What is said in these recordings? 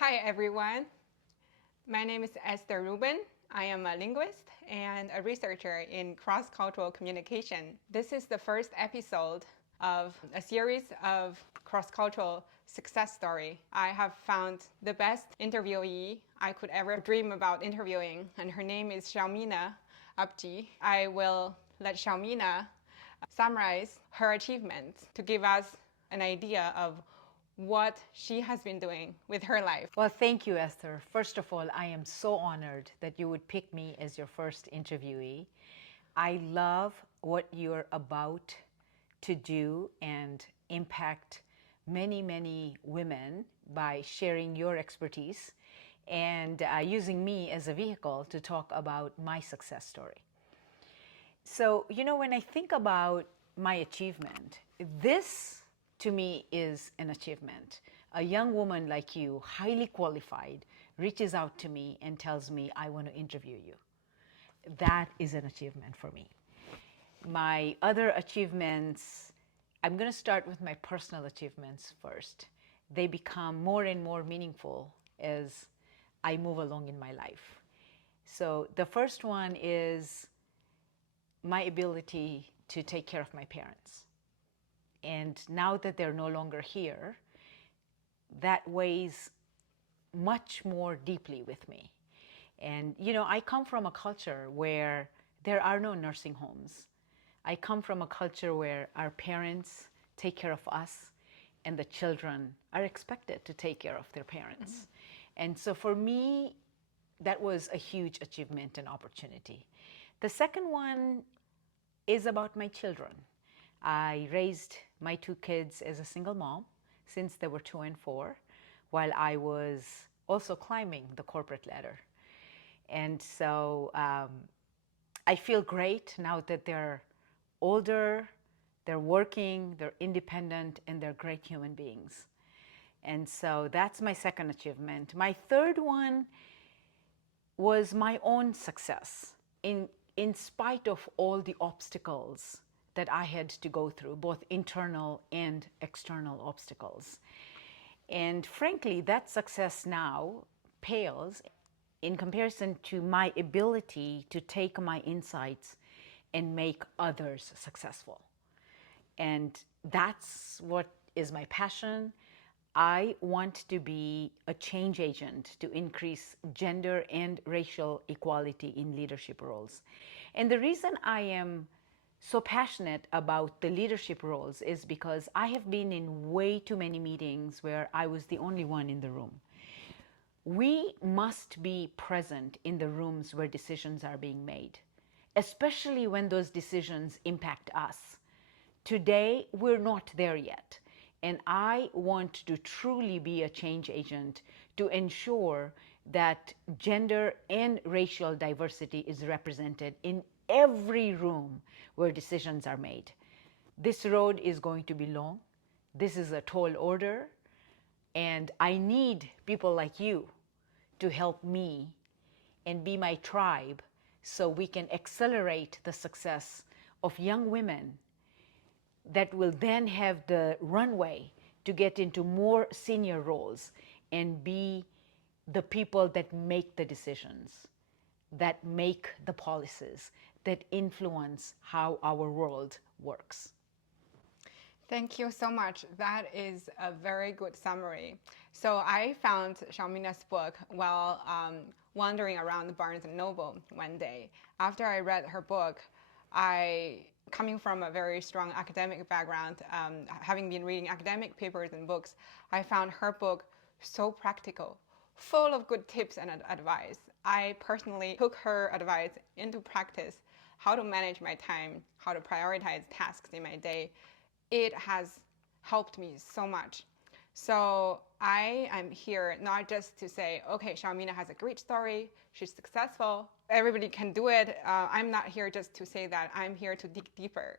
Hi everyone, my name is Esther Rubin. I am a linguist and a researcher in cross-cultural communication. This is the first episode of a series of cross-cultural success story. I have found the best interviewee I could ever dream about interviewing, and her name is Shelmina Abji. I will let Shelmina summarize her achievements to give us an idea of what she has been doing with her life. Well, thank you, Esther. First of all, I am so honored that you would pick me as your first interviewee. I love what you're about to do and impact many, many women by sharing your expertise and using me as a vehicle to talk about my success story. So, when I think about my achievement, this to me is an achievement. A young woman like you, highly qualified, reaches out to me and tells me, I want to interview you. That is an achievement for me. My other achievements, I'm going to start with my personal achievements first. They become more and more meaningful as I move along in my life. So the first one is my ability to take care of my parents. And now that they're no longer here, that weighs much more deeply with me. And, I come from a culture where there are no nursing homes. I come from a culture where our parents take care of us and the children are expected to take care of their parents. Mm-hmm. And so for me, that was a huge achievement and opportunity. The second one is about my children. I raised my two kids as a single mom since they were 2 and 4, while I was also climbing the corporate ladder. And so I feel great now that they're older, they're working, they're independent, and they're great human beings. And so that's my second achievement. My third one was my own success in spite of all the obstacles that I had to go through, both internal and external obstacles. And frankly, that success now pales in comparison to my ability to take my insights and make others successful. And that's what is my passion. I want to be a change agent to increase gender and racial equality in leadership roles. And the reason I am so passionate about the leadership roles is because I have been in way too many meetings where I was the only one in the room. We must be present in the rooms where decisions are being made, especially when those decisions impact us. Today, we're not there yet. And I want to truly be a change agent to ensure that gender and racial diversity is represented in every room where decisions are made. This road is going to be long. This is a tall order. And I need people like you to help me and be my tribe so we can accelerate the success of young women that will then have the runway to get into more senior roles and be the people that make the decisions, that make the policies, that influence how our world works. Thank you so much. That is a very good summary. So I found Shelmina's book while wandering around Barnes & Noble one day. After I read her book, coming from a very strong academic background, having been reading academic papers and books, I found her book so practical, full of good tips and advice. I personally took her advice into practice, how to manage my time, how to prioritize tasks in my day. It has helped me so much. So I am here not just to say, okay, Shelmina has a great story, she's successful, everybody can do it. I'm not here just to say that. I'm here to dig deeper,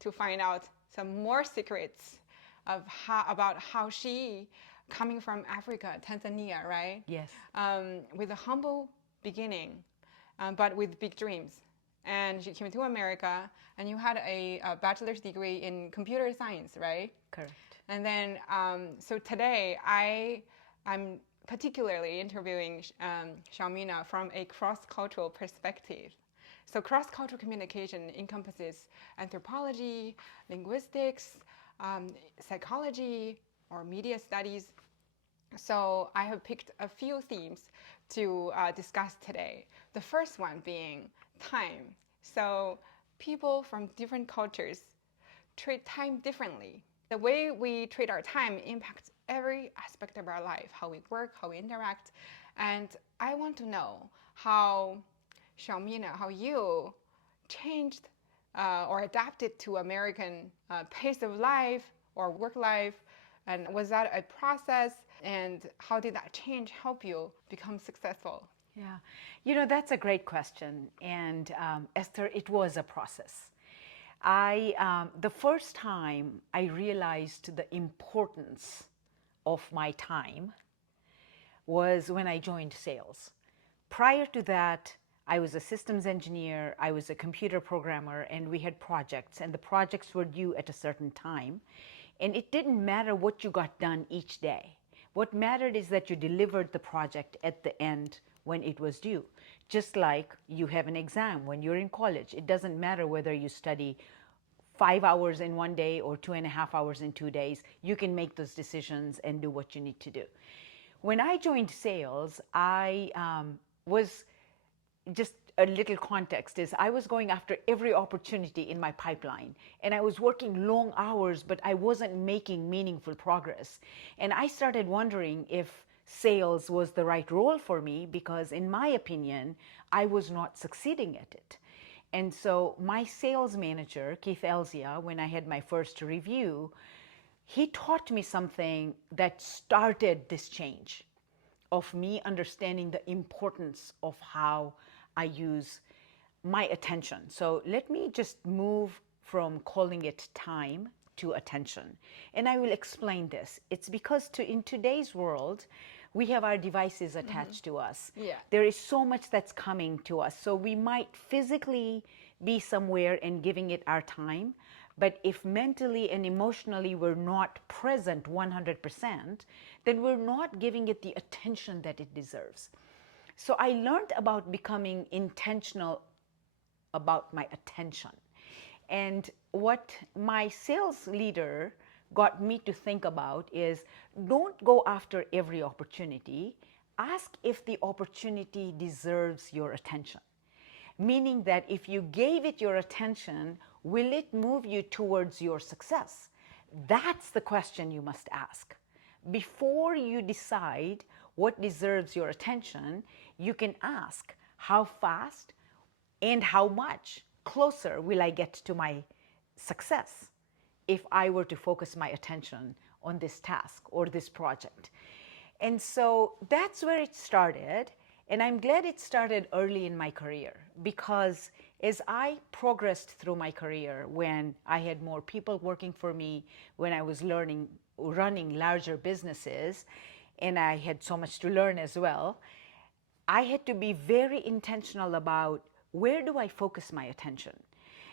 to find out some more secrets of about how she, coming from Africa, Tanzania, right? Yes. With a humble beginning, but with big dreams. And she came to America, and you had a bachelor's degree in computer science, right? Correct. And then, so today I'm particularly interviewing Shelmina from a cross-cultural perspective. So cross-cultural communication encompasses anthropology, linguistics, psychology, or media studies. So I have picked a few themes to discuss today. The first one being time. So people from different cultures treat time differently. The way we treat our time impacts every aspect of our life, how we work, how we interact. And I want to know how, Shelmina, how you changed or adapted to American pace of life or work life. And was that a process? And how did that change help you become successful? Yeah, you know, that's a great question. And Esther, it was a process. The first time I realized the importance of my time was when I joined sales. Prior to that, I was a systems engineer, I was a computer programmer, and we had projects, and the projects were due at a certain time. And it didn't matter what you got done each day. What mattered is that you delivered the project at the end when it was due. Just like you have an exam when you're in college. It doesn't matter whether you study 5 hours in one day or 2.5 hours in 2 days. You can make those decisions and do what you need to do. When I joined sales, I was just a little context is I was going after every opportunity in my pipeline, and I was working long hours, but I wasn't making meaningful progress. And I started wondering if sales was the right role for me, because in my opinion, I was not succeeding at it. And so my sales manager, Keith Elzia, when I had my first review, he taught me something that started this change of me understanding the importance of how I use my attention. So let me just move from calling it time to attention. And I will explain this. It's because in today's world, we have our devices attached to us. Yeah. There is so much that's coming to us. So we might physically be somewhere and giving it our time, but if mentally and emotionally we're not present 100%, then we're not giving it the attention that it deserves. So I learned about becoming intentional about my attention. And what my sales leader got me to think about is, don't go after every opportunity. Ask if the opportunity deserves your attention. Meaning that if you gave it your attention, will it move you towards your success? That's the question you must ask. Before you decide what deserves your attention, you can ask, how fast and how much closer will I get to my success if I were to focus my attention on this task or this project? And so that's where it started. And I'm glad it started early in my career, because as I progressed through my career, when I had more people working for me, when I was running larger businesses, and I had so much to learn as well, I had to be very intentional about, where do I focus my attention?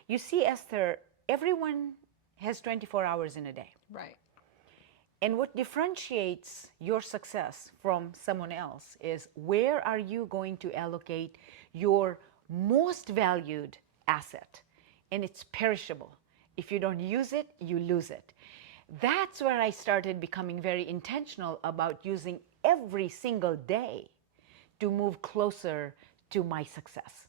You see, Esther, everyone has 24 hours in a day. Right. And what differentiates your success from someone else is, where are you going to allocate your most valued asset? And it's perishable. If you don't use it, you lose it. That's where I started becoming very intentional about using every single day to move closer to my success.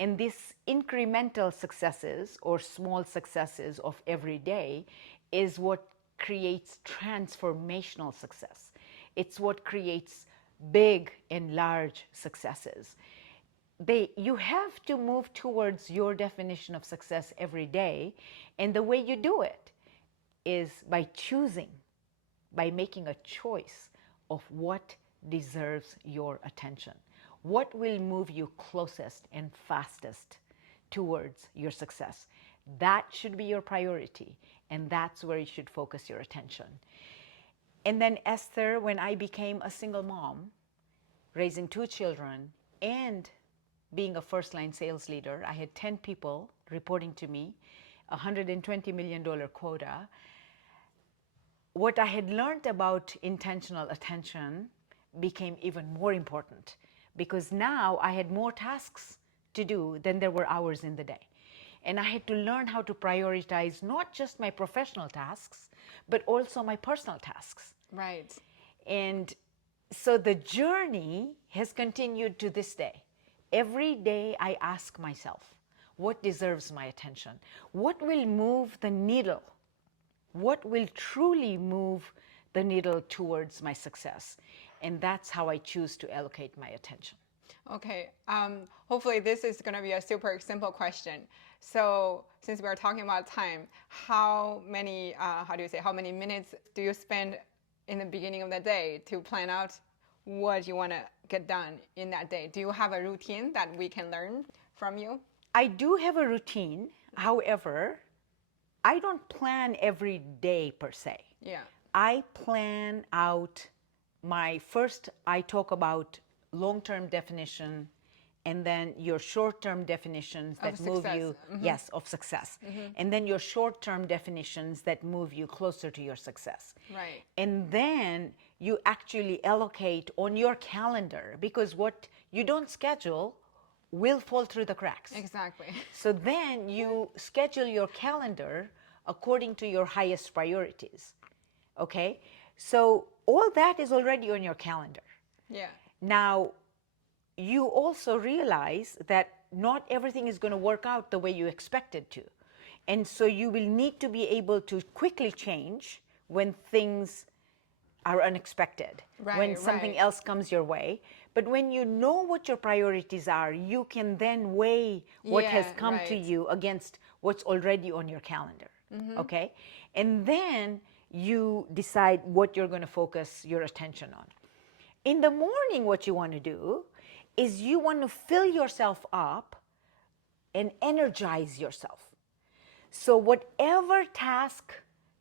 And these incremental successes or small successes of every day is what creates transformational success. It's what creates big and large successes. You have to move towards your definition of success every day, and the way you do it is by choosing, by making a choice of what deserves your attention. What will move you closest and fastest towards your success? That should be your priority, and that's where you should focus your attention. And then, Esther, when I became a single mom, raising 2 children and being a first-line sales leader, I had 10 people reporting to me, $120 million quota. What I had learned about intentional attention became even more important because now I had more tasks to do than there were hours in the day. And I had to learn how to prioritize not just my professional tasks, but also my personal tasks. Right. And so the journey has continued to this day. Every day I ask myself, what deserves my attention? What will move the needle? What will truly move the needle towards my success? And that's how I choose to allocate my attention. Okay. Hopefully this is going to be a super simple question. So since we are talking about time, how many minutes do you spend in the beginning of the day to plan out what you want to get done in that day? Do you have a routine that we can learn from you? I do have a routine. However, I don't plan every day per se. Yeah. I plan out I talk about long-term definition and then your short-term definitions that move you, yes, of success. And then your short-term definitions that move you closer to your success. Right. And then you actually allocate on your calendar because what you don't schedule will fall through the cracks. Exactly. So then you schedule your calendar according to your highest priorities. Okay? So all that is already on your calendar. Yeah. Now, you also realize that not everything is going to work out the way you expected to. And so you will need to be able to quickly change when things are unexpected, when something else comes your way. But when you know what your priorities are, you can then weigh what has come to you against what's already on your calendar. Okay? And then you decide what you're going to focus your attention on. In the morning, what you want to do is you want to fill yourself up and energize yourself. So whatever task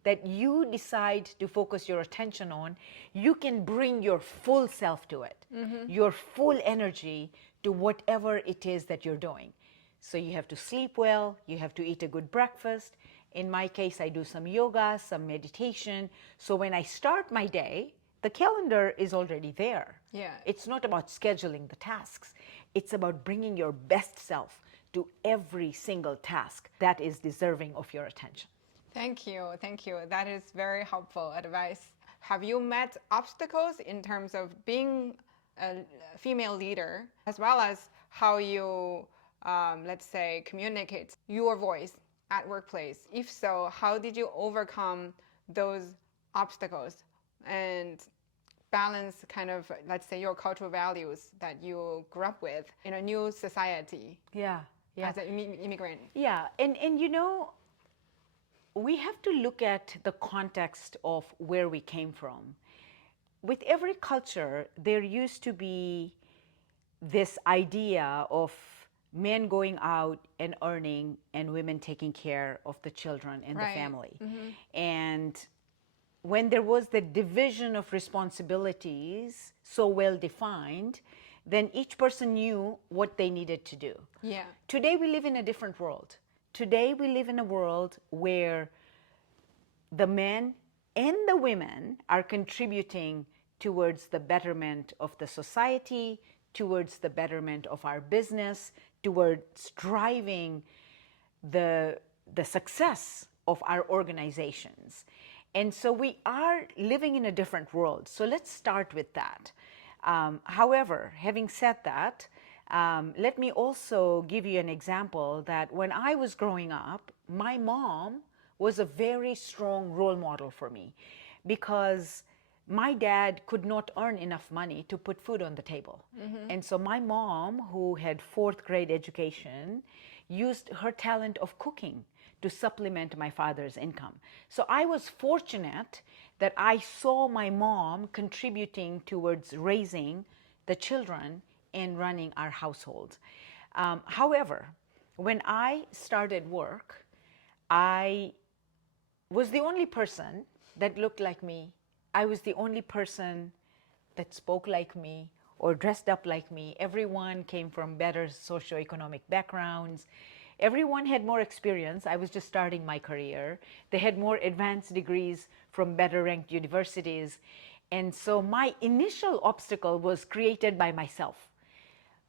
that you decide to focus your attention on, you can bring your full self to it, your full energy to whatever it is that you're doing. So you have to sleep well, you have to eat a good breakfast. In my case, I do some yoga, some meditation. So when I start my day, the calendar is already there. Yeah. It's not about scheduling the tasks. It's about bringing your best self to every single task that is deserving of your attention. Thank you. Thank you. That is very helpful advice. Have you met obstacles in terms of being a female leader, as well as how you, let's say, communicate your voice at workplace? If so, how did you overcome those obstacles and balance kind of, let's say, your cultural values that you grew up with in a new society? Yeah. As an immigrant. Yeah, and you know, we have to look at the context of where we came from. With every culture, there used to be this idea of men going out and earning and women taking care of the children and the family. And when there was the division of responsibilities so well defined, then each person knew what they needed to do. Yeah. Today we live in a different world. Today we live in a world where the men and the women are contributing towards the betterment of the society, towards the betterment of our business, towards driving the success of our organizations. And so we are living in a different world. So let's start with that. However, having said that, let me also give you an example that when I was growing up, my mom was a very strong role model for me because my dad could not earn enough money to put food on the table. And so my mom, who had 4th grade education, used her talent of cooking to supplement my father's income. So I was fortunate that I saw my mom contributing towards raising the children and running our household. However, when I started work, I was the only person that looked like me. I was the only person that spoke like me or dressed up like me. Everyone came from better socioeconomic backgrounds. Everyone had more experience. I was just starting my career. They had more advanced degrees from better ranked universities. And so my initial obstacle was created by myself,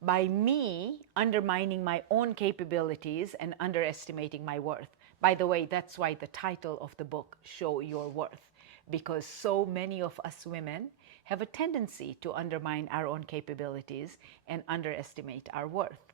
by me undermining my own capabilities and underestimating my worth. By the way, that's why the title of the book, Show Your Worth, because so many of us women have a tendency to undermine our own capabilities and underestimate our worth.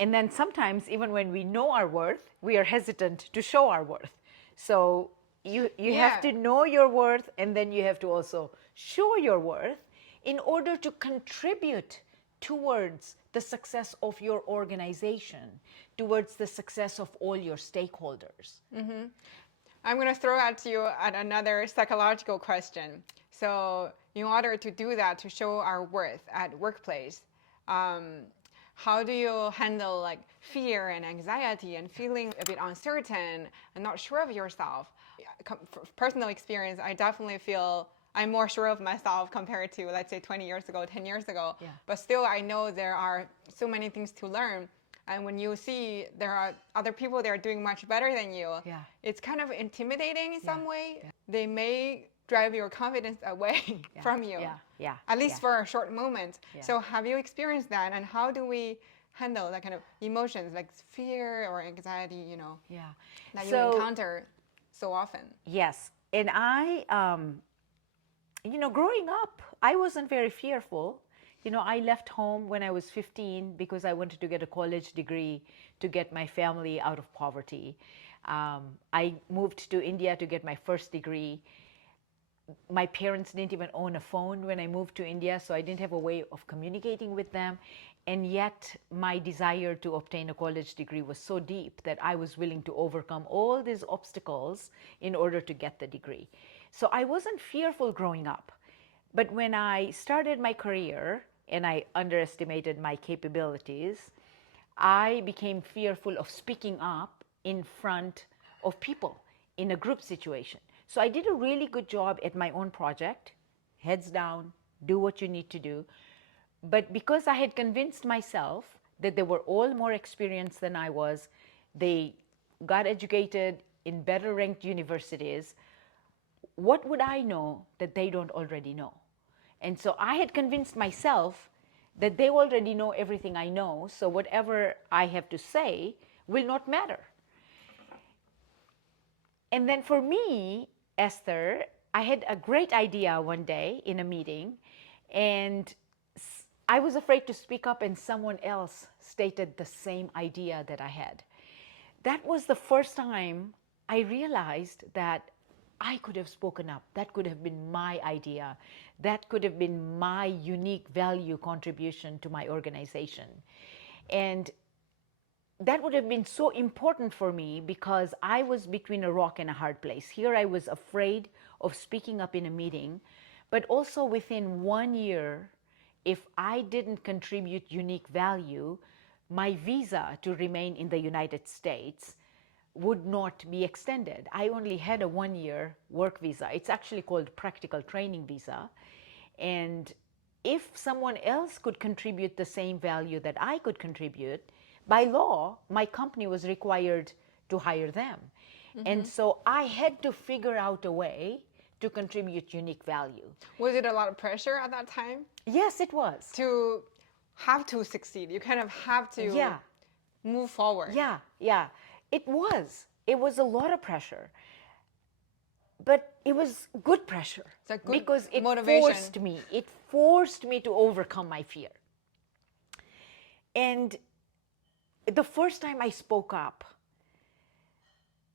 And then sometimes, even when we know our worth, we are hesitant to show our worth. So you have to know your worth, and then you have to also show your worth in order to contribute towards the success of your organization, towards the success of all your stakeholders. I'm going to throw at you another psychological question. So in order to do that, to show our worth at workplace, how do you handle like fear and anxiety and feeling a bit uncertain and not sure of yourself? From personal experience, I definitely feel I'm more sure of myself compared to, let's say, 20 years ago, 10 years ago. Yeah. But still, I know there are so many things to learn. And when you see there are other people that are doing much better than you, Yeah. it's kind of intimidating in some way. Yeah. They may drive your confidence away from you, at least for a short moment. Yeah. So have you experienced that? And how do we handle that kind of emotions like fear or anxiety, that you encounter so often? Yes. And I, growing up, I wasn't very fearful. I left home when I was 15 because I wanted to get a college degree to get my family out of poverty. I moved to India to get my first degree. My parents didn't even own a phone when I moved to India, so I didn't have a way of communicating with them. And yet my desire to obtain a college degree was so deep that I was willing to overcome all these obstacles in order to get the degree. So I wasn't fearful growing up. But when I started my career and I underestimated my capabilities, I became fearful of speaking up in front of people in a group situation. So I did a really good job at my own project, heads down, do what you need to do. But because I had convinced myself that they were all more experienced than I was, they got educated in better ranked universities, what would I know that they don't already know? And so I had convinced myself that they already know everything I know, so whatever I have to say will not matter. And then for me, Esther, I had a great idea one day in a meeting, and I was afraid to speak up, and someone else stated the same idea that I had. That was the first time I realized that I could have spoken up. That could have been my idea. That could have been my unique value contribution to my organization. And that would have been so important for me because I was between a rock and a hard place. Here I was afraid of speaking up in a meeting, but also within 1 year, if I didn't contribute unique value, my visa to remain in the United States would not be extended. I only had a 1-year work visa. It's actually called practical training visa. And if someone else could contribute the same value that I could contribute, by law, my company was required to hire them. And so I had to figure out a way to contribute unique value. Was it a lot of pressure at that time? Yes, it was. To have to succeed. You kind of have to move forward. Yeah. It was. It was a lot of pressure. But it was good pressure. It's a good because it motivation. forced me to overcome my fear. And the first time I spoke up,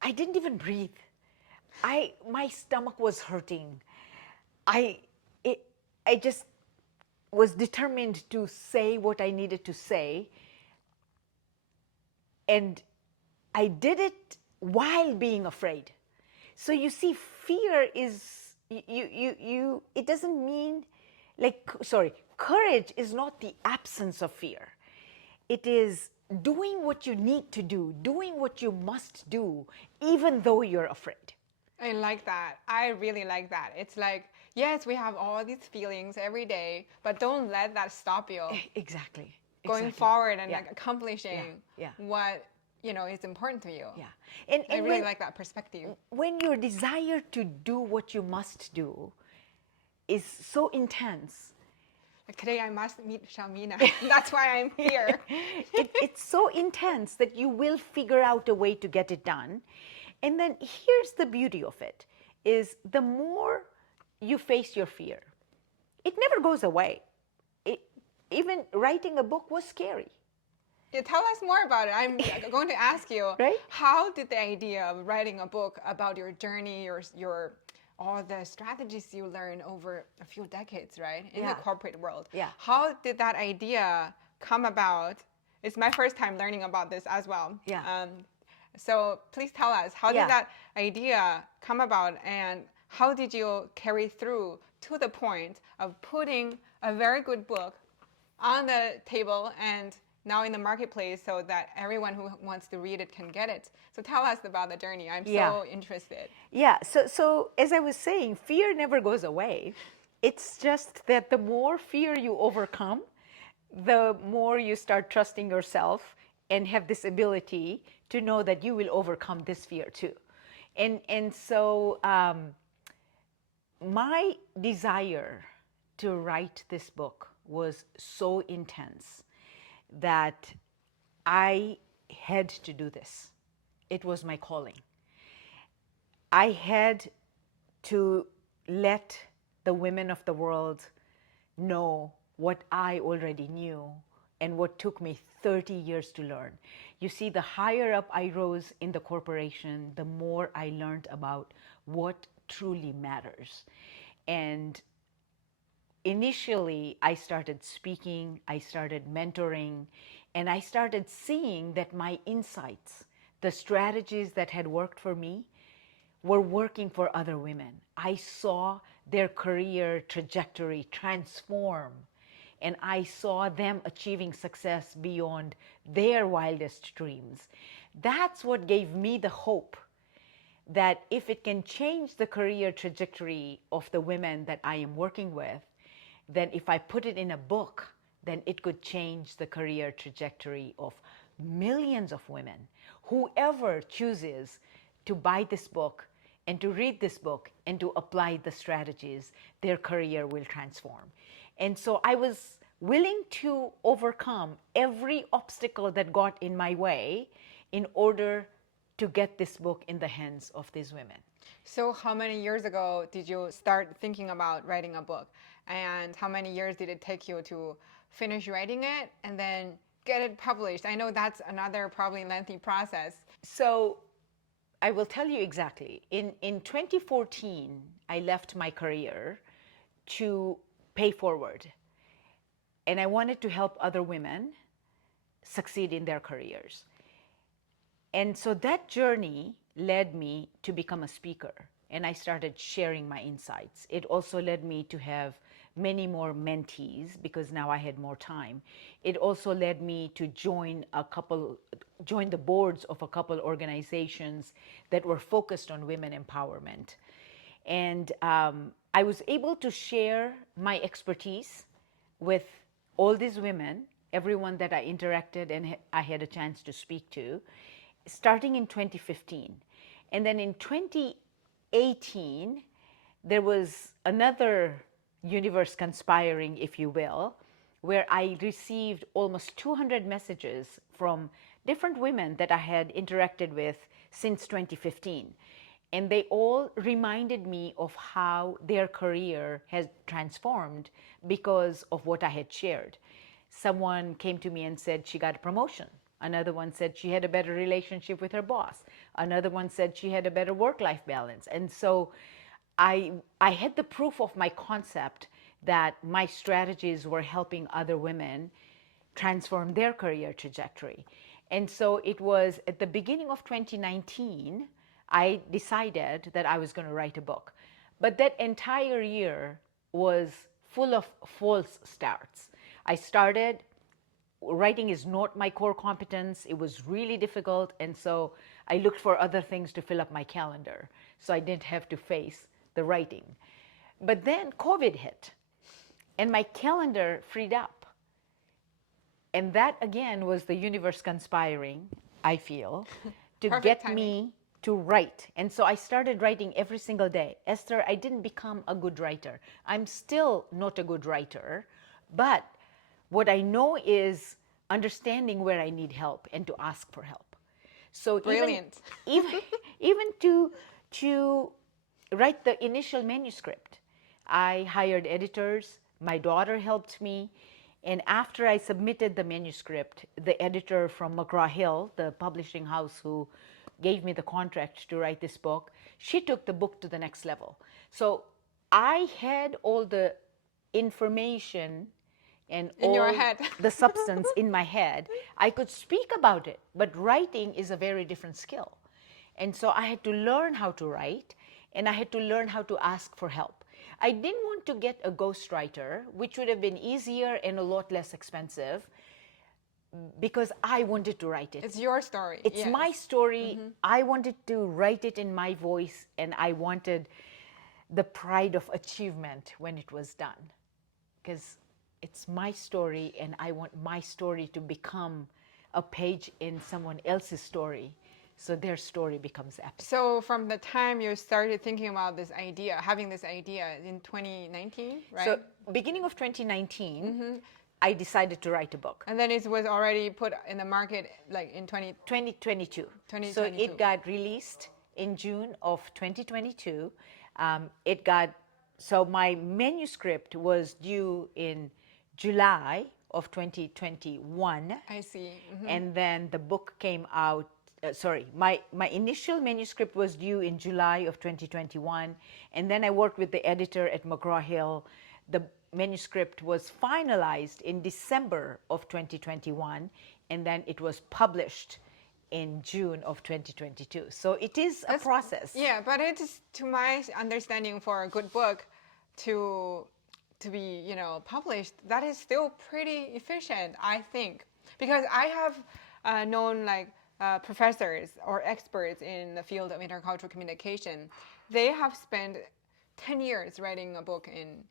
I didn't even breathe. My stomach was hurting. I just was determined to say what I needed to say. And I did it while being afraid. So you see, fear is, it doesn't mean, courage is not the absence of fear. It is doing what you need to do, doing what you must do, even though you're afraid. I like that. I really like that. It's like, yes, we have all these feelings every day, but don't let that stop you. Exactly. Going forward and like accomplishing what is important to you. Yeah. And I really like that perspective. When your desire to do what you must do is so intense. Like today I must meet Shelmina. That's why I'm here. It's so intense that you will figure out a way to get it done. And then here's the beauty of it, is the more you face your fear, it never goes away. Even writing a book was scary. Yeah, tell us more about it. I'm going to ask you, Right? how did the idea of writing a book about your journey, your all the strategies you learned over a few decades, right, in the Yeah. corporate world? Yeah. How did that idea come about? It's my first time learning about this as well. Yeah. So please tell us, how Yeah. did that idea come about, and how did you carry through to the point of putting a very good book on the table and now in the marketplace so that everyone who wants to read it can get it? So tell us about the journey. I'm so interested. Yeah. So as I was saying, fear never goes away. It's just that the more fear you overcome, the more you start trusting yourself and have this ability to know that you will overcome this fear too. And so my desire to write this book was so intense that I had to do this. It was my calling. I had to let the women of the world know what I already knew and what took me 30 years to learn. You see, the higher up I rose in the corporation, the more I learned about what truly matters. And initially, I started speaking, I started mentoring, and I started seeing that my insights, the strategies that had worked for me, were working for other women. I saw their career trajectory transform, and I saw them achieving success beyond their wildest dreams. That's what gave me the hope that if it can change the career trajectory of the women that I am working with, then if I put it in a book, then it could change the career trajectory of millions of women. Whoever chooses to buy this book and to read this book and to apply the strategies, their career will transform. And so I was willing to overcome every obstacle that got in my way in order to get this book in the hands of these women. So how many years ago did you start thinking about writing a book? And how many years did it take you to finish writing it and then get it published? I know that's another probably lengthy process. So I will tell you exactly. In 2014, I left my career to pay forward. And I wanted to help other women succeed in their careers. And so that journey led me to become a speaker. And I started sharing my insights. It also led me to have many more mentees because now I had more time. It also led me to join the boards of a couple organizations that were focused on women empowerment. And I was able to share my expertise with all these women, everyone that I interacted and I had a chance to speak to, starting in 2015. And then in 2018, there was another universe conspiring, if you will, where I received almost 200 messages from different women that I had interacted with since 2015. And they all reminded me of how their career has transformed because of what I had shared. Someone came to me and said she got a promotion. Another one said she had a better relationship with her boss. Another one said she had a better work-life balance. And so I had the proof of my concept that my strategies were helping other women transform their career trajectory. And so it was at the beginning of 2019, I decided that I was going to write a book. But that entire year was full of false starts. I started, writing is not my core competence. It was really difficult. And so I looked for other things to fill up my calendar so I didn't have to face the writing. But then COVID hit and my calendar freed up. And that again was the universe conspiring, I feel, to Perfect get timing. me to write. And so I started writing every single day. Esther, I didn't become a good writer. I'm still not a good writer, but what I know is understanding where I need help and to ask for help. So Brilliant. even to write the initial manuscript, I hired editors. My daughter helped me. And after I submitted the manuscript, the editor from McGraw-Hill, the publishing house who gave me the contract to write this book, she took the book to the next level. So I had all the information and In all your head. the substance in my head. I could speak about it, but writing is a very different skill. And so I had to learn how to write, and I had to learn how to ask for help. I didn't want to get a ghostwriter, which would have been easier and a lot less expensive, because I wanted to write it. It's your story. It's yes. my story. I wanted to write it in my voice, and I wanted the pride of achievement when it was done. Because it's my story, and I want my story to become a page in someone else's story, so their story becomes epic. So from the time you started thinking about this idea, having this idea in 2019, right? So beginning of 2019, I decided to write a book. And then it was already put in the market like in 2022. 2022. So it got released in June of 2022. So my manuscript was due in July of 2021. I see. And then the book came out, my initial manuscript was due in July of 2021. And then I worked with the editor at McGraw-Hill. The manuscript was finalized in December of 2021, and then it was published in June of 2022. So it is a process. Yeah, but it is, to my understanding, for a good book to be, published, that is still pretty efficient, I think. Because I have known professors or experts in the field of intercultural communication. They have spent 10 years writing a book in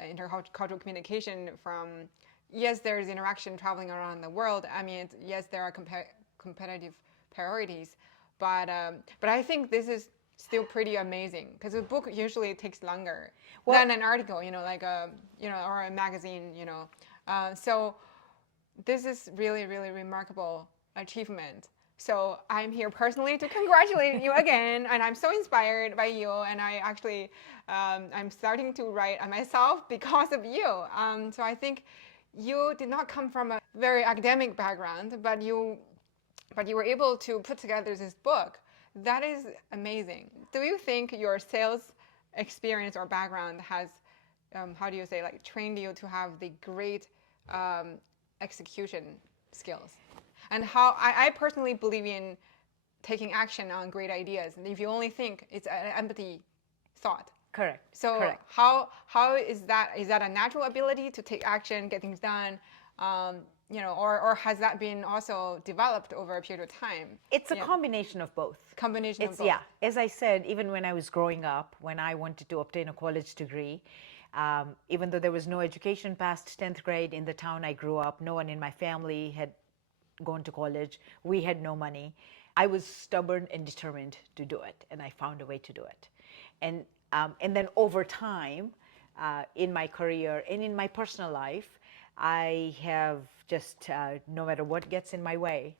intercultural communication. From, yes, there's interaction traveling around the world. I mean, yes, there are competitive priorities, but I think this is still pretty amazing, because a book usually takes longer than an article, or a magazine, so this is really, really remarkable achievement. So I'm here personally to congratulate you again, and I'm so inspired by you, and I actually, I'm starting to write myself because of you. So I think you did not come from a very academic background, but you were able to put together this book. That is amazing. Do you think your sales experience or background has, trained you to have the great execution skills? And how I personally believe in taking action on great ideas. And if you only think, it's an empty thought. Correct. So correct. How is that? Is that a natural ability to take action, get things done? Or has that been also developed over a period of time? It's a combination of both. Combination of both. Yeah. As I said, even when I was growing up, when I wanted to obtain a college degree, even though there was no education past 10th grade in the town I grew up, no one in my family had gone to college, we had no money. I was stubborn and determined to do it, and I found a way to do it. And then over time, in my career and in my personal life, I have just, no matter what gets in my way,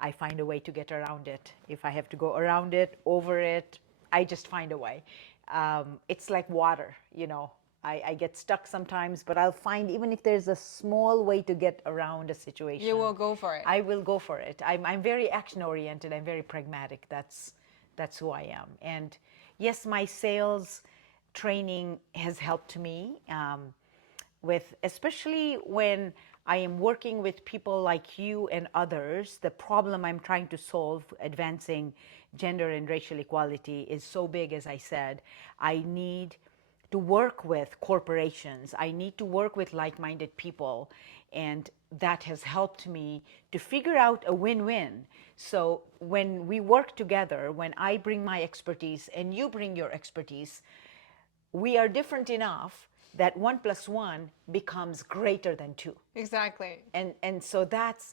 I find a way to get around it. If I have to go around it, over it, I just find a way. It's like water, I get stuck sometimes, but I'll find, even if there's a small way to get around a situation, you will go for it. I will go for it. I'm very action-oriented. I'm very pragmatic. That's who I am. And yes, my sales training has helped me especially when I am working with people like you and others. The problem I'm trying to solve, advancing gender and racial equality, is so big, as I said. I need to work with corporations. I need to work with like-minded people, and that has helped me to figure out a win-win. So when we work together, when I bring my expertise and you bring your expertise, we are different enough that 1 + 1 becomes greater than 2. Exactly. And so that's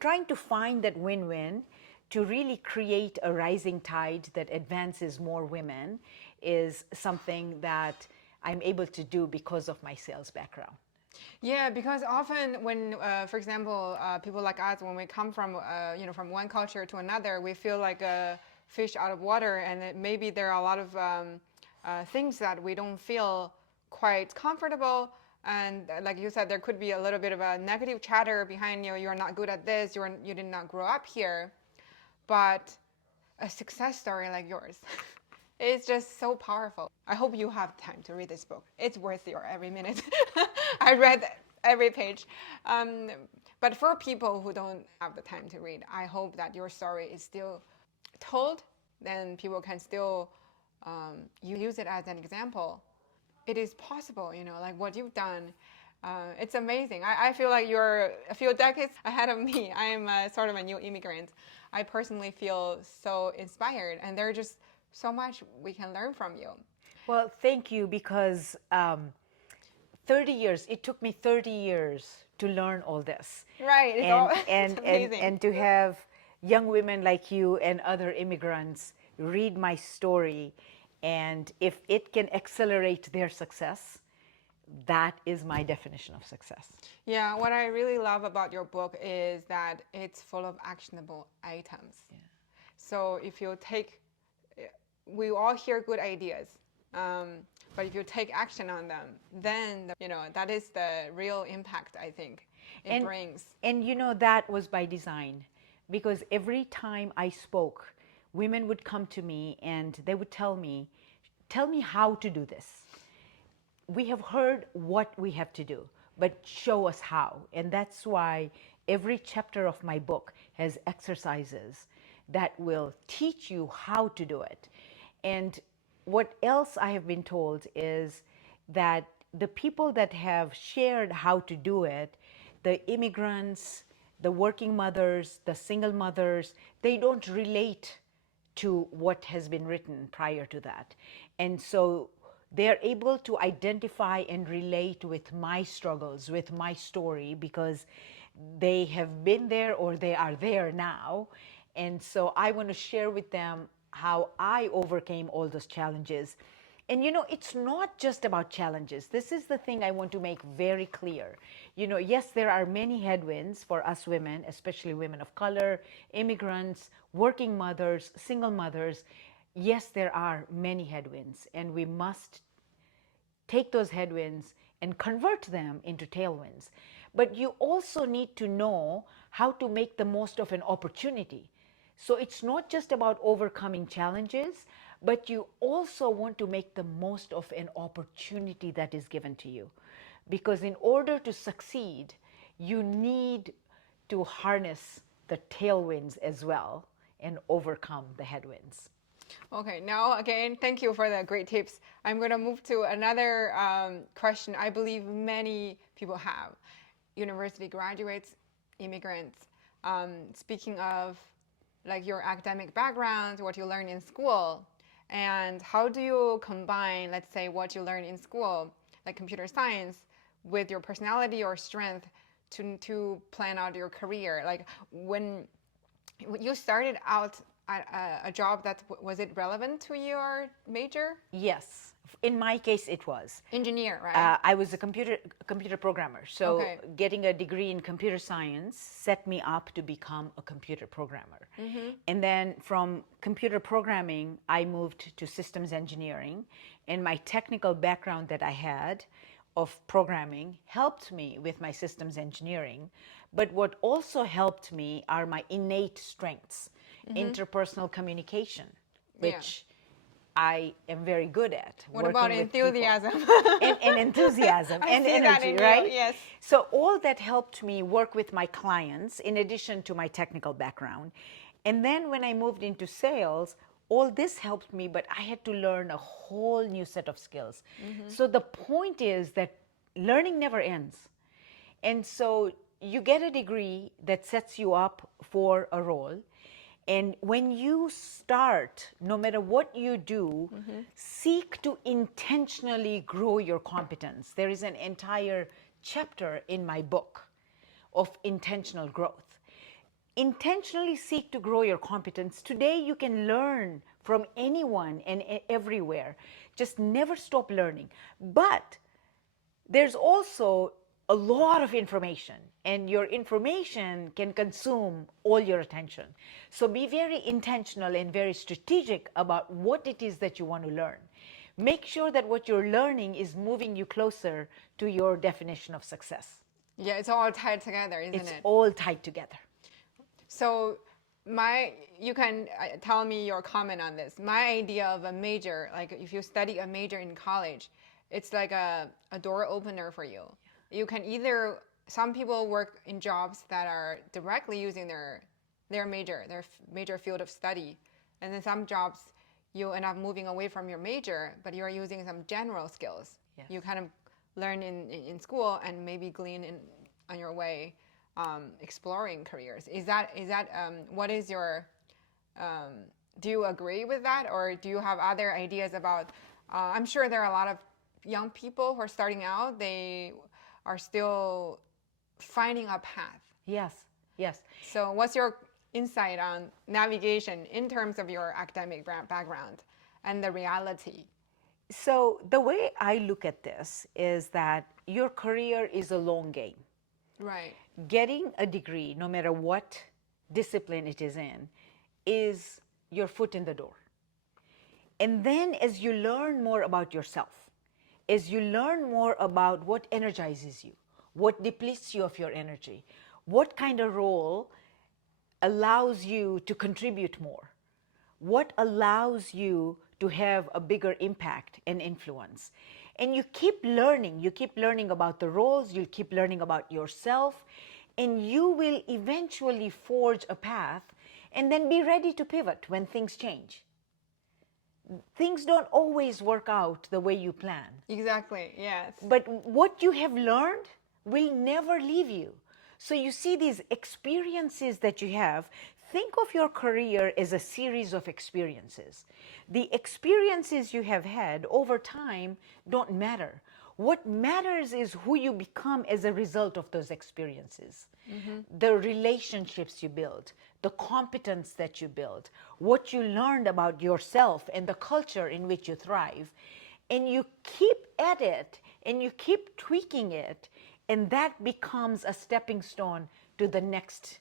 trying to find that win-win to really create a rising tide that advances more women is something that I'm able to do because of my sales background. Yeah, because often when, for example, people like us, when we come from, from one culture to another, we feel like a fish out of water, and maybe there are a lot of things that we don't feel quite comfortable. And like you said, there could be a little bit of a negative chatter behind you. You're not good at this. You did not grow up here. But a success story like yours is just so powerful. I hope you have time to read this book. It's worth your every minute. I read every page. But for people who don't have the time to read, I hope that your story is still told. Then people can still use it as an example. It is possible, like what you've done. It's amazing. I feel like you're a few decades ahead of me. I am sort of a new immigrant. I personally feel so inspired, and there's just so much we can learn from you. Well, thank you, because 30 years, it took me 30 years to learn all this. Right. It's amazing. And to have young women like you and other immigrants read my story, and if it can accelerate their success, that is my definition of success. Yeah, what I really love about your book is that it's full of actionable items. Yeah. So if you take, we all hear good ideas, but if you take action on them, then that is the real impact I think it brings. And that was by design, because every time I spoke, women would come to me and they would tell me how to do this. We have heard what we have to do, but show us how. And that's why every chapter of my book has exercises that will teach you how to do it. And what else I have been told is that the people that have shared how to do it, the immigrants, the working mothers, the single mothers, they don't relate to what has been written prior to that. And so they're able to identify and relate with my struggles, with my story, because they have been there or they are there now. And so I want to share with them how I overcame all those challenges. And it's not just about challenges. This is the thing I want to make very clear. Yes, there are many headwinds for us women, especially women of color, immigrants, working mothers, single mothers. Yes, there are many headwinds, and we must take those headwinds and convert them into tailwinds. But you also need to know how to make the most of an opportunity. So it's not just about overcoming challenges, but you also want to make the most of an opportunity that is given to you. Because in order to succeed, you need to harness the tailwinds as well and overcome the headwinds. Okay, now again, thank you for the great tips. I'm going to move to another question I believe many people have. University graduates, immigrants. Speaking of like your academic background, what you learned in school, and how do you combine, let's say, what you learned in school, like computer science, with your personality or strength to plan out your career? Like when you started out at a job that, was it relevant to your major? Yes. In my case, it was. Engineer, right? I was a computer programmer. So getting a degree in computer science set me up to become a computer programmer. Mm-hmm. And then from computer programming, I moved to systems engineering. And my technical background that I had of programming helped me with my systems engineering. But what also helped me are my innate strengths. Mm-hmm. Interpersonal communication, which I am very good at. What about enthusiasm? and enthusiasm and energy, right? Yes. So all that helped me work with my clients in addition to my technical background. And then when I moved into sales, all this helped me, but I had to learn a whole new set of skills. Mm-hmm. So the point is that learning never ends. And so you get a degree that sets you up for a role. And when you start, no matter what you do, mm-hmm. seek to intentionally grow your competence. There is an entire chapter in my book of intentional growth. intentionally seek to grow your competence. Today, you can learn from anyone and everywhere. Just never stop learning. But there's also a lot of information, and your information can consume all your attention. So be very intentional and very strategic about what it is that you want to learn. Make sure that what you're learning is moving you closer to your definition of success. Yeah, it's all tied together, isn't It's it? all tied together. So you can tell me your comment on this. My idea of a major, like if you study a major in college, it's like a door opener for you. You can either, some people work in jobs that are directly using their major field of study. And then some jobs you end up moving away from your major, but you're using some general skills. Yes. You kind of learn in school and maybe glean on your way exploring careers. Is that what is your, do you agree with that? Or do you have other ideas about, I'm sure there are a lot of young people who are starting out, they are still finding a path. Yes, yes. So what's your insight on navigation in terms of your academic background and the reality? So the way I look at this is that your career is a long game. Right. Getting a degree, no matter what discipline it is in, is your foot in the door. And then as you learn more about yourself, as you learn more about what energizes you, what depletes you of your energy, what kind of role allows you to contribute more, what allows you to have a bigger impact and influence. And you keep learning about the roles, you'll keep learning about yourself, and you will eventually forge a path and then be ready to pivot when things change. Things don't always work out the way you plan. Exactly, yes. But what you have learned will never leave you. So you see these experiences that you have. Think of your career as a series of experiences. The experiences you have had over time don't matter. What matters is who you become as a result of those experiences. Mm-hmm. The relationships you build, the competence that you build, what you learned about yourself and the culture in which you thrive. And you keep at it and you keep tweaking it, and that becomes a stepping stone to the next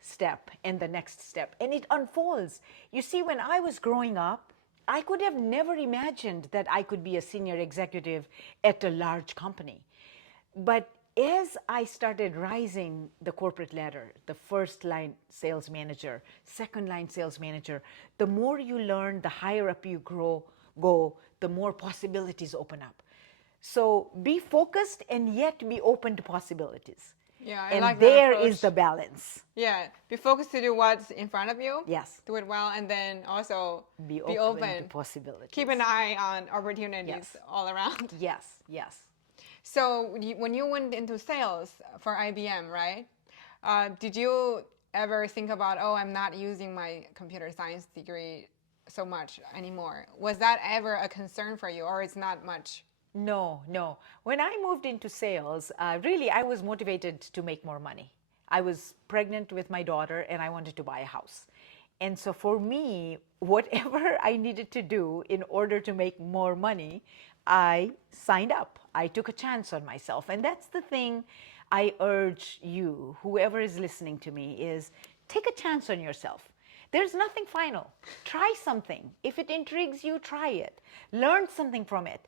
step and the next step. And it unfolds. You see, when I was growing up, I could have never imagined that I could be a senior executive at a large company. But as I started rising the corporate ladder, the first line sales manager, second line sales manager, the more you learn, the higher up you go, the more possibilities open up. So be focused and yet be open to possibilities. Yeah, I and like there that approach. is the balance. Yeah, be focused to do what's in front of you. Yes. Do it well, and then also be open to possibilities. Keep an eye on opportunities Yes. all around. Yes, yes. So when you went into sales for IBM, right? Did you ever think about, oh, I'm not using my computer science degree so much anymore? Was that ever a concern for you, or it's not much? No. When I moved into sales, really, I was motivated to make more money. I was pregnant with my daughter and I wanted to buy a house. And so for me, whatever I needed to do in order to make more money, I signed up. I took a chance on myself. And that's the thing I urge you, whoever is listening to me, is take a chance on yourself. There's nothing final. Try something. If it intrigues you, try it. Learn something from it.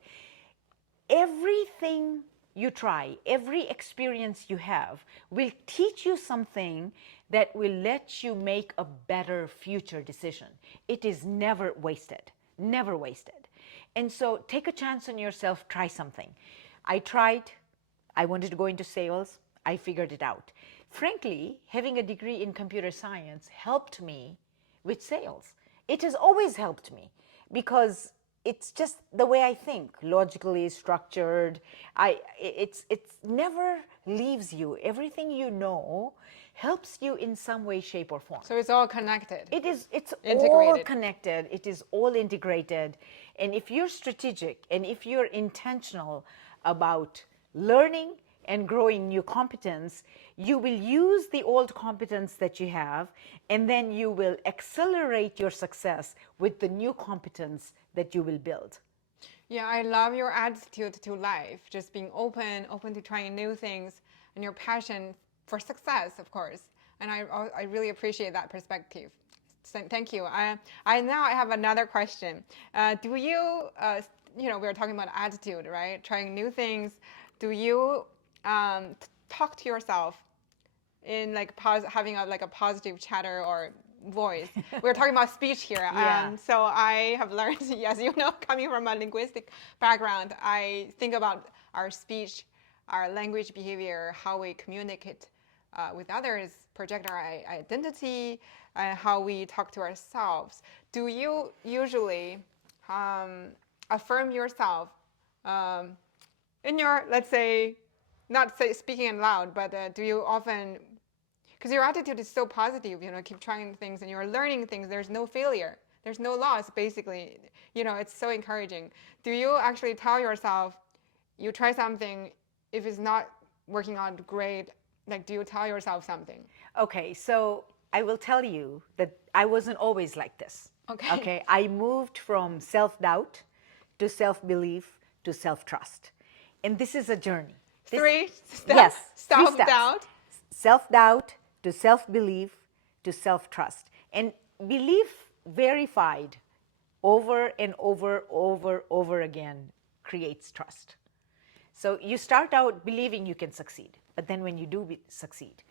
Everything you try, every experience you have will teach you something that will let you make a better future decision. It is never wasted, never wasted. And so take a chance on yourself, try something. I tried, I wanted to go into sales, I figured it out. Frankly, having a degree in computer science helped me with sales. It has always helped me because it's just the way I think, logically structured. It's never leaves you. Everything you know helps you in some way, shape, or form. So it's all connected. It's integrated. All connected. It is all integrated. And if you're strategic and if you're intentional about learning, and growing new competence, you will use the old competence that you have, and then you will accelerate your success with the new competence that you will build. Yeah, I love your attitude to life, just being open to trying new things, and your passion for success, of course. And I really appreciate that perspective. So thank you. I now I have another question. Do you, we were talking about attitude, right? Trying new things. Do you talk to yourself in like having a positive chatter or voice? We're talking about speech here. Yeah. So I have learned, yes, coming from a linguistic background, I think about our speech, our language behavior, how we communicate with others, project our identity, how we talk to ourselves. Do you usually affirm yourself in your, let's say, not say speaking out loud, but do you often, because your attitude is so positive, keep trying things and you're learning things, there's no failure, there's no loss, basically, it's so encouraging. Do you actually tell yourself, you try something, if it's not working out great, like, do you tell yourself something? Okay, so I will tell you that I wasn't always like this. Okay, I moved from self-doubt to self-belief to self-trust. And this is a journey. Three steps? Yes, Self-doubt? Self-doubt to self-belief to self-trust. And belief verified over and over again creates trust. So you start out believing you can succeed, but then when you do succeed,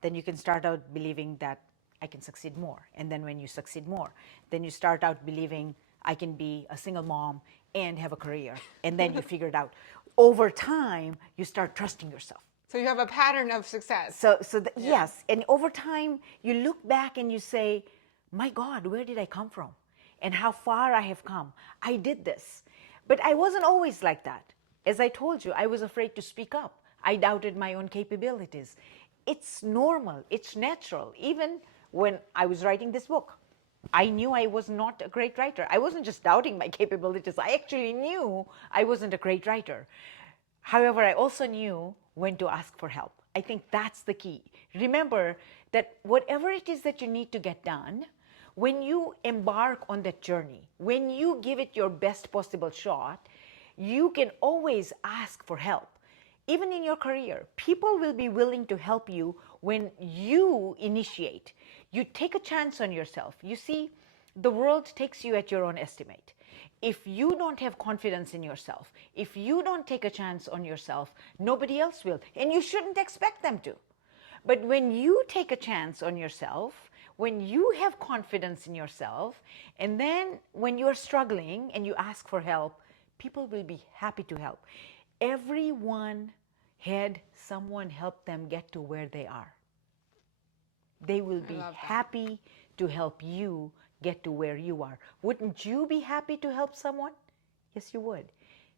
then you can start out believing that I can succeed more. And then when you succeed more, then you start out believing I can be a single mom and have a career. And then you figure it out. Over time, you start trusting yourself. So you have a pattern of success. Yes. And over time, you look back and you say, my God, where did I come from? And how far I have come. I did this. But I wasn't always like that. As I told you, I was afraid to speak up. I doubted my own capabilities. It's normal. It's natural. Even when I was writing this book, I knew I was not a great writer. I wasn't just doubting my capabilities. I actually knew I wasn't a great writer. However, I also knew when to ask for help. I think that's the key. Remember that whatever it is that you need to get done, when you embark on that journey, when you give it your best possible shot, you can always ask for help. Even in your career, people will be willing to help you when you initiate. You take a chance on yourself. You see, the world takes you at your own estimate. If you don't have confidence in yourself, if you don't take a chance on yourself, nobody else will. And you shouldn't expect them to. But when you take a chance on yourself, when you have confidence in yourself, and then when you're struggling and you ask for help, people will be happy to help. Everyone had someone help them get to where they are. They will be happy to help you get to where you are. Wouldn't you be happy to help someone? Yes, you would.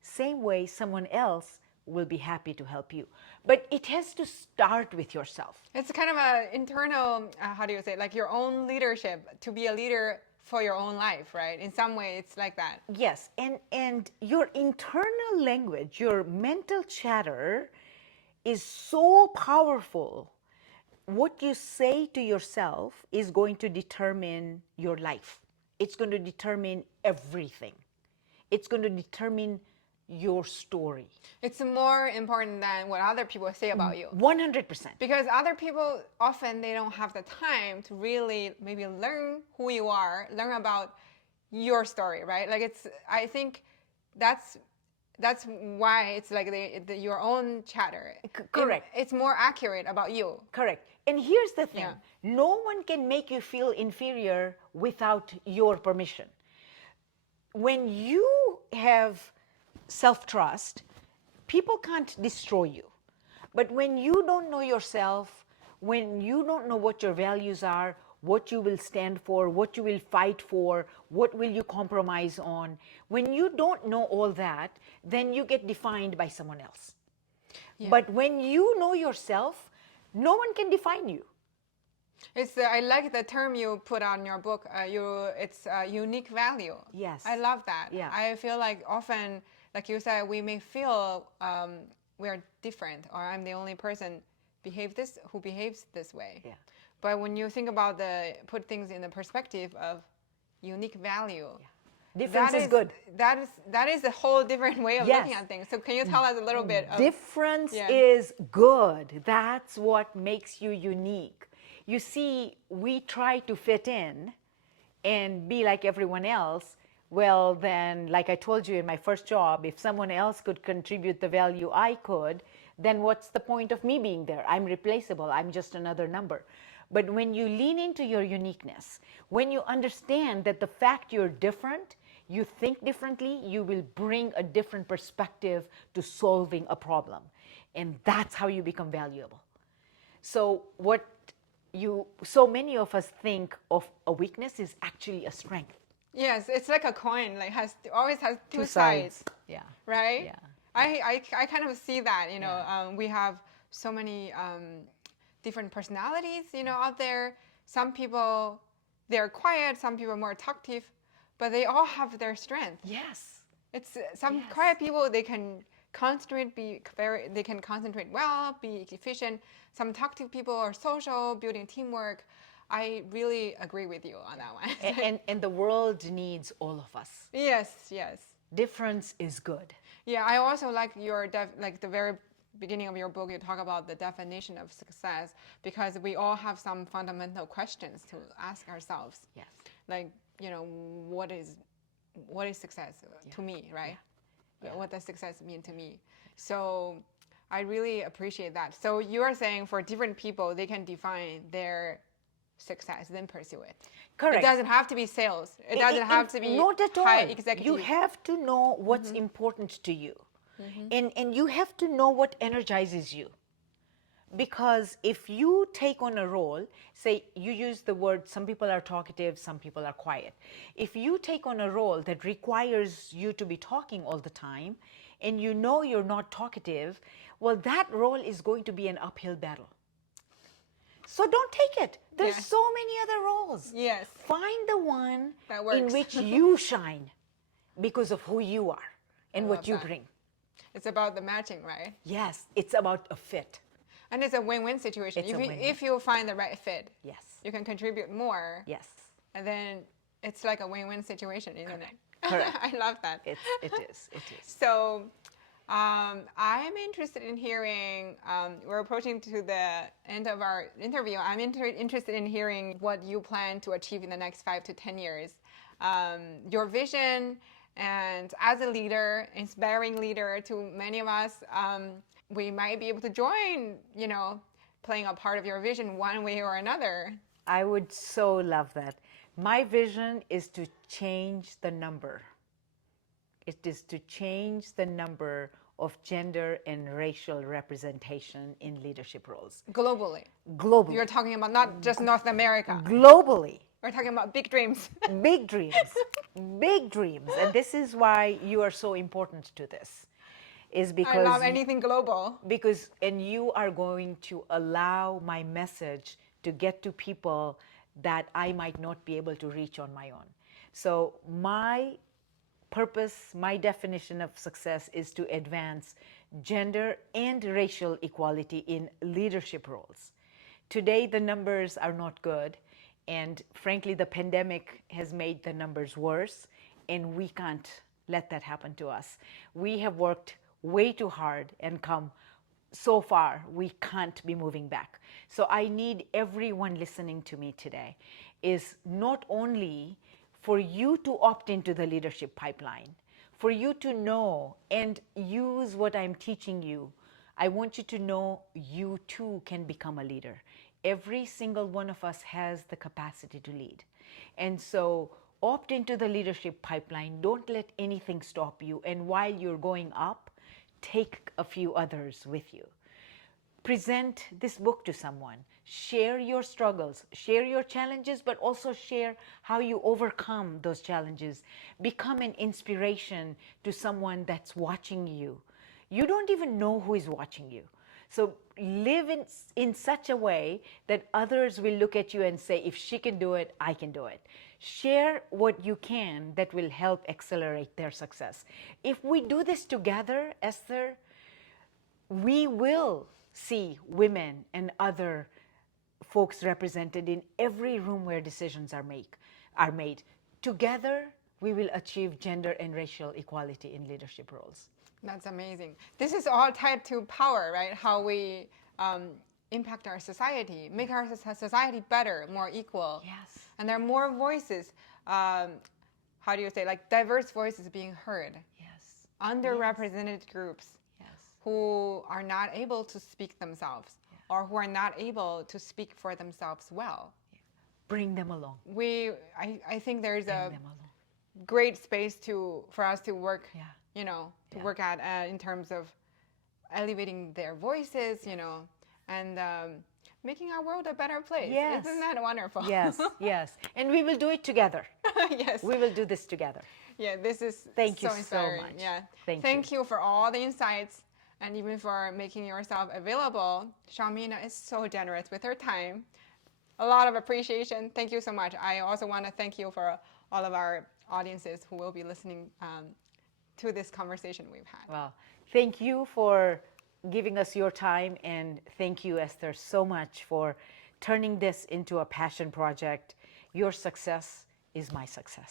Same way, someone else will be happy to help you. But it has to start with yourself. It's kind of an internal, how do you say, like your own leadership, to be a leader for your own life, right? In some way, it's like that. Yes, and your internal language, your mental chatter is so powerful. What you say to yourself is going to determine your life. It's going to determine everything. It's going to determine your story. It's more important than what other people say about you. 100%. Because other people, often they don't have the time to really maybe learn who you are, learn about your story, right? Like I think that's why it's like your own chatter. Correct. It's more accurate about you. Correct. And here's the thing. No one can make you feel inferior without your permission. When you have self-trust, people can't destroy you. But when you don't know yourself, when you don't know what your values are, what you will stand for, what you will fight for, what will you compromise on, when you don't know all that, then you get defined by someone else. But when you know yourself, no one can define you. I like the term you put on your book. It's a unique value. Yes. I love that. Yeah. I feel like often, like you said, we may feel we're different, or I'm the only person who behaves this way. Yeah. But when you think about put things in the perspective of unique value, Difference is good. That is a whole different way of looking at things. So can you tell us a little bit of difference is good. That's what makes you unique. You see, we try to fit in and be like everyone else. Well, then, like I told you in my first job, if someone else could contribute the value I could, then what's the point of me being there? I'm replaceable. I'm just another number. But when you lean into your uniqueness, when you understand that the fact you're different, you think differently, you will bring a different perspective to solving a problem. And that's how you become valuable. So so many of us think of a weakness is actually a strength. Yes, it's like a coin, like always has two sides. Yeah. Right? Yeah. I kind of see that, we have so many different personalities, out there. Some people, they're quiet, some people are more talkative, but they all have their strength. Yes. It's some quiet people, they can concentrate, they can concentrate well, be efficient. Some talkative people are social, building teamwork. I really agree with you on that one. and the world needs all of us. Yes. Difference is good. Yeah, I also like the very beginning of your book, you talk about the definition of success, because we all have some fundamental questions to ask ourselves. Yes. Like, what is success to me, right? Yeah. What does success mean to me? So I really appreciate that. So you are saying for different people, they can define their success, then pursue it. Correct. It doesn't have to be sales. It doesn't have to be not at all. High executive. You have to know what's important to you. And you have to know what energizes you. Because if you take on a role, say you use the word, some people are talkative, some people are quiet. If you take on a role that requires you to be talking all the time, and you know you're not talkative, well, that role is going to be an uphill battle. So don't take it. There's so many other roles. Yes. Find the one that works. in which you shine because of who you are and what you bring. It's about the matching, right? Yes, it's about a fit. And it's a win-win situation. If you find the right fit, yes, you can contribute more. Yes. And then it's like a win-win situation, isn't it? Correct. I love that. It is. So I'm interested in hearing, we're approaching to the end of our interview. I'm interested in hearing what you plan to achieve in the next 5 to 10 years. Your vision, and as a leader, inspiring leader to many of us, we might be able to join, playing a part of your vision one way or another. I would so love that. My vision is to change the number. It is to change the number of gender and racial representation in leadership roles. Globally. You're talking about not just North America. Globally. We're talking about big dreams. Big dreams. Big dreams. And this is why you are so important to this. Is because I love anything global. And you are going to allow my message to get to people that I might not be able to reach on my own. So my purpose, my definition of success is to advance gender and racial equality in leadership roles. Today, the numbers are not good. And frankly, the pandemic has made the numbers worse. And we can't let that happen to us. We have worked way too hard and come so far, we can't be moving back. So I need everyone listening to me today is not only for you to opt into the leadership pipeline, for you to know and use what I'm teaching you. I want you to know you too can become a leader. Every single one of us has the capacity to lead. And so opt into the leadership pipeline. Don't let anything stop you. And while you're going up, take a few others with you. Present this book to someone. Share your struggles, share your challenges, but also share how you overcome those challenges. Become an inspiration to someone that's watching you. You don't even know who is watching you. So live in such a way that others will look at you and say, if she can do it, I can do it. Share what you can that will help accelerate their success. If we do this together, Esther, we will see women and other folks represented in every room where decisions are made. Together, we will achieve gender and racial equality in leadership roles. That's amazing. This is all tied to power, right? How we impact our society, make our society better, more equal. Yes. And there are more voices, how do you say, like diverse voices being heard. Yes. Underrepresented groups who are not able to speak themselves or who are not able to speak for themselves well. Bring them along. I think there's Bring a them along. great space for us to work, Yeah. work at in terms of elevating their voices, and making our world a better place. Yes. Isn't that wonderful? Yes, yes. And we will do it together. Yes. We will do this together. Yeah, this is Thank you so inspiring. so much. Yeah. Thank you for all the insights and even for making yourself available. Shelmina is so generous with her time. A lot of appreciation. Thank you so much. I also want to thank you for all of our audiences who will be listening to this conversation we've had. Well, thank you for giving us your time, and thank you, Esther, so much for turning this into a passion project. Your success is my success.